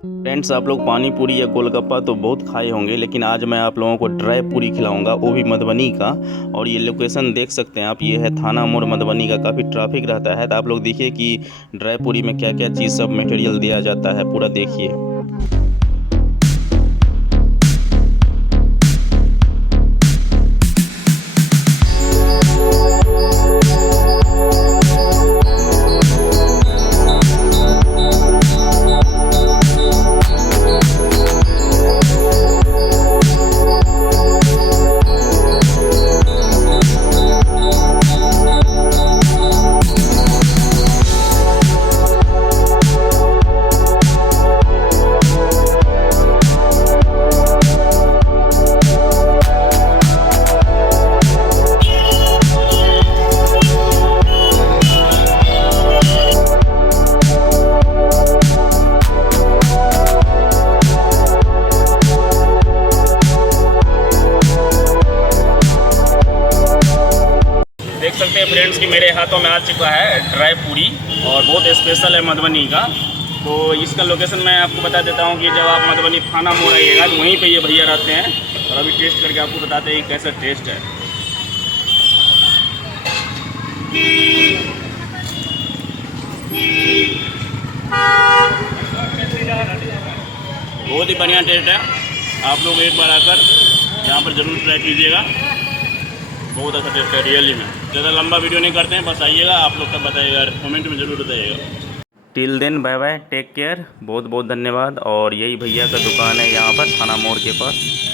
Friends, आप लोग पानी पूरी या गोलगप्पा तो बहुत खाए होंगे, लेकिन आज मैं आप लोगों को ड्राई पूरी खिलाऊंगा, वो भी मधुबनी का। और ये लोकेशन देख सकते हैं आप, ये है थाना मोड़ मधुबनी का। काफ़ी ट्रैफिक रहता है, तो आप लोग देखिए कि ड्राई पूरी में क्या क्या चीज़ सब मटेरियल दिया जाता है, पूरा देखिए। देख सकते हैं फ्रेंड्स कि मेरे हाथों में आ चुका है ड्राई पूरी, और बहुत स्पेशल है मधुबनी का। तो इसका लोकेशन मैं आपको बता देता हूँ कि जब आप मधुबनी थाना मोड़ आइएगा तो वहीं पे ये भैया रहते हैं, और अभी टेस्ट करके आपको बताते हैं कि कैसा टेस्ट है। बहुत ही बढ़िया टेस्ट है। आप लोग एक बार आकर यहाँ पर ज़रूर ट्राई कीजिएगा, बहुत अच्छा टेस्ट है रियली में। ज़्यादा लंबा वीडियो नहीं करते हैं, बस आइएगा, आप लोग तब बताइएगा, कमेंट में ज़रूर बताइएगा। Till then, bye bye, take care, बहुत बहुत धन्यवाद। और यही भैया का दुकान है यहाँ पर थाना मोड़ के पास।